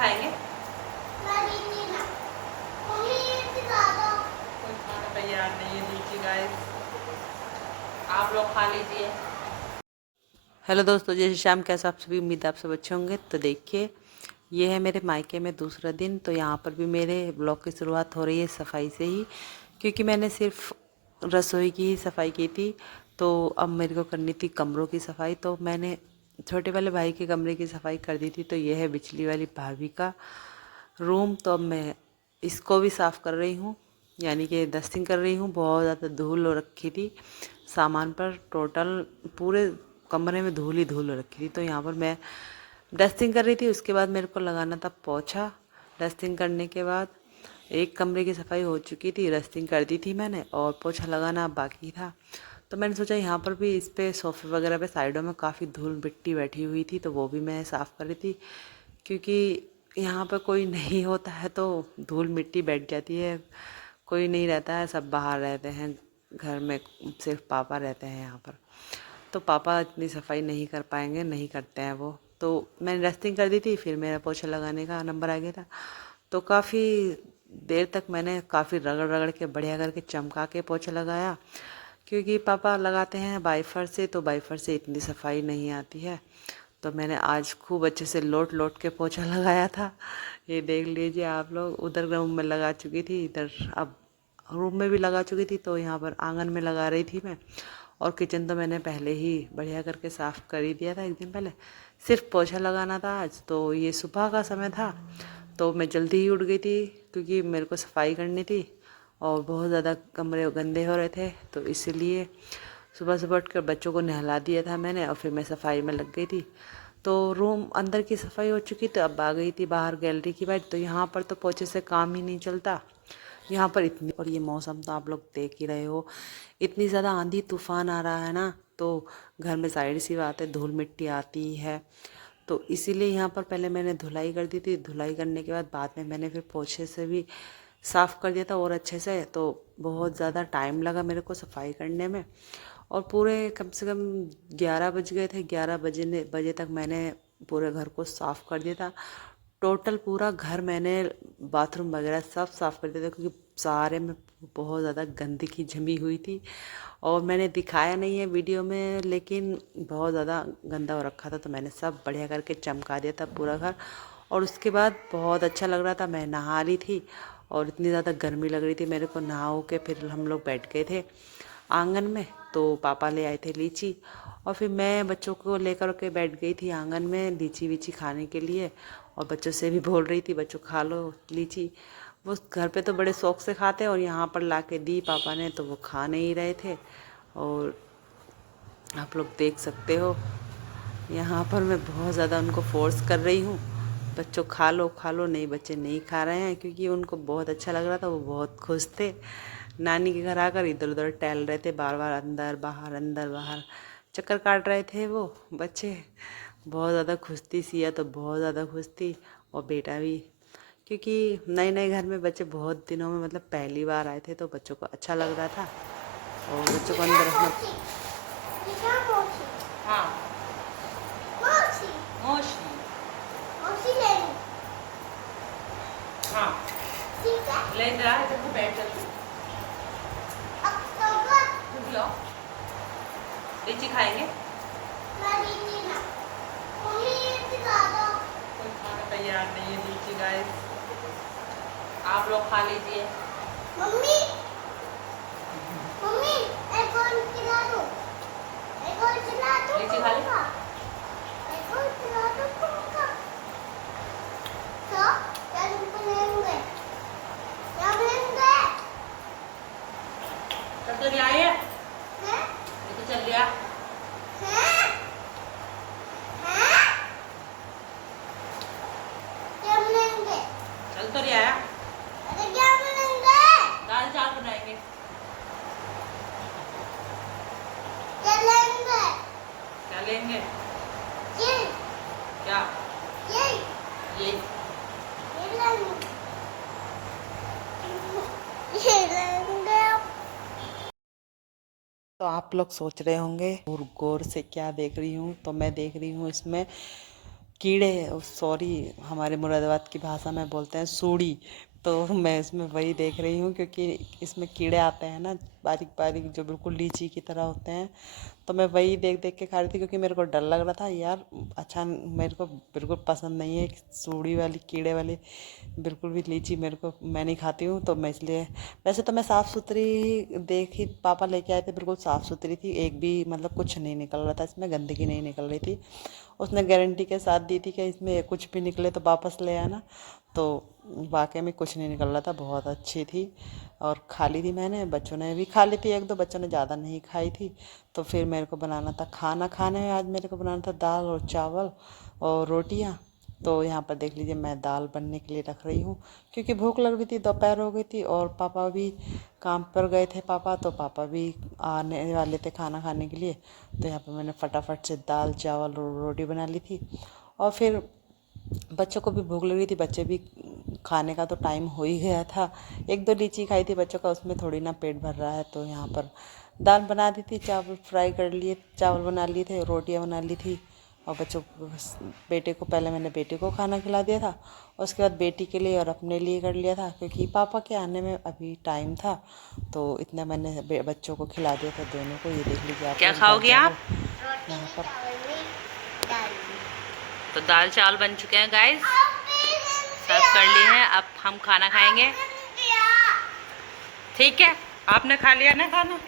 खाएंगे? कोई खाना तैयार नहीं है लीची गाइस, आप लोग खा लीजिए। हेलो दोस्तों, जय श्री श्याम। कैसे आप सभी? उम्मीद आप सब अच्छे होंगे। तो देखिए, ये है मेरे मायके में दूसरा दिन। तो यहाँ पर भी मेरे ब्लॉग की शुरुआत हो रही है सफाई से ही, क्योंकि मैंने सिर्फ रसोई की ही सफाई की थी। तो अब मेरे को करनी थी कमरों की सफाई। तो मैंने छोटे वाले भाई के कमरे की सफाई कर दी थी। तो ये है बिजली वाली भाभी का रूम। तो अब मैं इसको भी साफ़ कर रही हूँ, यानी कि डस्टिंग कर रही हूँ। बहुत ज़्यादा धूल हो रखी थी सामान पर, टोटल पूरे कमरे में धूल ही धूल हो रखी थी। तो यहाँ पर मैं डस्टिंग कर रही थी। उसके बाद मेरे को लगाना था पोछा। डस्टिंग करने के बाद एक कमरे की सफाई हो चुकी थी, डस्टिंग कर दी थी मैंने, और पोछा लगाना बाकी था। तो मैंने सोचा यहाँ पर भी, इस पे सोफे वगैरह पे साइडों में काफ़ी धूल मिट्टी बैठी हुई थी, तो वो भी मैं साफ़ कर रही थी। क्योंकि यहाँ पर कोई नहीं होता है तो धूल मिट्टी बैठ जाती है। कोई नहीं रहता है, सब बाहर रहते हैं घर में, सिर्फ पापा रहते हैं यहाँ पर। तो पापा इतनी सफाई नहीं कर पाएंगे, नहीं करते हैं वो। तो मैंने डस्टिंग कर दी थी, फिर मेरा पोछा लगाने का नंबर आ गया था। तो काफ़ी देर तक मैंने काफ़ी रगड़ रगड़ के बढ़िया करके चमका के पोछा लगाया, क्योंकि पापा लगाते हैं वाइफर से, तो वाइफर से इतनी सफाई नहीं आती है। तो मैंने आज खूब अच्छे से लोट लोट के पोछा लगाया था। ये देख लीजिए आप लोग। उधर रूम में लगा चुकी थी, इधर अब रूम में भी लगा चुकी थी, तो यहाँ पर आंगन में लगा रही थी मैं। और किचन तो मैंने पहले ही बढ़िया करके साफ़ कर ही दिया था एक दिन पहले। सिर्फ पोछा लगाना था आज। तो ये सुबह का समय था, तो मैं जल्दी ही उठ गई थी, क्योंकि मेरे को सफाई करनी थी और बहुत ज़्यादा कमरे गंदे हो रहे थे। तो इसीलिए सुबह सुबह उठकर बच्चों को नहला दिया था मैंने, और फिर मैं सफाई में लग गई थी। तो रूम अंदर की सफाई हो चुकी, तो अब आ गई थी बाहर गैलरी की बाइट। तो यहाँ पर तो पोछे से काम ही नहीं चलता। यहाँ पर इतनी, और ये मौसम तो आप लोग देख ही रहे हो, इतनी ज़्यादा आंधी तूफान आ रहा है ना। तो घर में साइड सी बात है, धूल मिट्टी आती है। तो इसीलिए यहाँ पर पहले मैंने धुलाई कर दी थी। धुलाई करने के बाद में मैंने फिर पोछे से भी साफ़ कर दिया था और अच्छे से। तो बहुत ज़्यादा टाइम लगा मेरे को सफाई करने में, और पूरे कम से कम 11 बज गए थे। 11 बजे तक मैंने पूरे घर को साफ़ कर दिया था। टोटल पूरा घर मैंने, बाथरूम वगैरह सब साफ़ कर दिया था, क्योंकि सारे में बहुत ज़्यादा गंदगी जमी हुई थी। और मैंने दिखाया नहीं है वीडियो में, लेकिन बहुत ज़्यादा गंदा हो रखा था। तो मैंने सब बढ़िया करके चमका दिया था पूरा घर। और उसके बाद बहुत अच्छा लग रहा था। मैं नहा रही थी और इतनी ज़्यादा गर्मी लग रही थी मेरे को। नहा के फिर हम लोग बैठ गए थे आंगन में। तो पापा ले आए थे लीची, और फिर मैं बच्चों को लेकर के बैठ गई थी आंगन में लीची वीची खाने के लिए। और बच्चों से भी बोल रही थी, बच्चों खा लो लीची। वो घर पे तो बड़े शौक से खाते हैं, और यहाँ पर ला के दी पापा ने, तो वो खा नहीं रहे थे। और आप लोग देख सकते हो, यहाँ पर मैं बहुत ज़्यादा उनको फोर्स कर रही हूँ, बच्चों खा लो खा लो। नहीं, बच्चे नहीं खा रहे हैं, क्योंकि उनको बहुत अच्छा लग रहा था। वो बहुत खुश थे। नानी के घर आकर इधर उधर टहल रहे थे, बार बार अंदर बाहर चक्कर काट रहे थे वो बच्चे। बहुत ज़्यादा खुश थी। सिया तो बहुत ज़्यादा खुश थी, और बेटा भी, क्योंकि नए नए घर में बच्चे बहुत दिनों में, मतलब पहली बार आए थे, तो बच्चों को अच्छा लग रहा था। और बच्चों को अंदर रखना। हाँ, मौसी। हाँ, ले जा, इधर को बैठ जल्दी। रुक जाओ। लीची खाएंगे? कोई खाना तैयार नहीं है लीची गाइस, आप लोग खा लीजिए। मम्मी, मम्मी, एक और खिला दो, एक और खिला दो। लीची खा ले। एक और खिला दो पक्का। तो क्या तुमको लेंगे? क्या लेंगे? तब तो आए हैं? ये तो चल गया। चल तो नहीं आया। अरे क्या बनाएंगे? दाल चावल बनाएंगे। क्या लेंगे? क्या लेंगे? ये। क्या? ये लेंगे। ये लेंगे। तो आप लोग सोच रहे होंगे और गौर से क्या देख रही हूँ। तो मैं देख रही हूँ इसमें कीड़े, सॉरी, हमारे मुरादाबाद की भाषा में बोलते हैं सूड़ी। तो मैं इसमें वही देख रही हूँ क्योंकि इसमें कीड़े आते हैं ना, बारीक बारीक, जो बिल्कुल लीची की तरह होते हैं। तो मैं वही देख देख के खा रही थी क्योंकि मेरे को डर लग रहा था यार। अच्छा, मेरे को बिल्कुल पसंद नहीं है सूड़ी वाली, कीड़े वाली बिल्कुल भी लीची मेरे को, मैं नहीं खाती हूँ। तो मैं इसलिए, वैसे तो मैं साफ़ सुथरी देखी, पापा लेके आए थे, बिल्कुल साफ़ सुथरी थी, एक भी मतलब कुछ नहीं निकल रहा था इसमें, गंदगी नहीं निकल रही थी। उसने गारंटी के साथ दी थी कि इसमें कुछ भी निकले तो वापस ले आना। तो वाकई में कुछ नहीं निकल रहा था, बहुत अच्छी थी। और खा ली थी मैंने, बच्चों ने भी खा ली थी, एक दो बच्चों ने ज़्यादा नहीं खाई थी। तो फिर मेरे को बनाना था खाना, खाने में आज मेरे को बनाना था दाल और चावल और रोटियां। तो यहाँ पर देख लीजिए, मैं दाल बनने के लिए रख रही हूँ क्योंकि भूख लग रही थी, दोपहर हो गई थी और पापा भी काम पर गए थे। पापा तो पापा भी आने वाले थे खाना खाने के लिए। तो यहाँ पर मैंने फटाफट से दाल चावल और रोटी बना ली थी। और फिर बच्चों को भी भूख लग रही थी, बच्चे भी, खाने का तो टाइम हो ही गया था। एक दो लीची खाई थी बच्चों का, उसमें थोड़ी ना पेट भर रहा है। तो यहाँ पर दाल बना दी थी, चावल फ्राई कर लिए, चावल बना लिए थे, रोटियां बना ली थी। और बच्चों को, बेटे को, पहले मैंने बेटे को खाना खिला दिया था, उसके बाद बेटी के लिए और अपने लिए कर लिया था क्योंकि पापा के आने में अभी टाइम था। तो इतना मैंने बच्चों को खिला दिया था दोनों को। ये देख लीजिए आप क्या खाओगे आप यहाँ पर। तो दाल चावल बन चुके हैं गाइस, सर्व कर लिए हैं, अब हम खाना खाएंगे। ठीक है, आपने खा लिया ना खाना।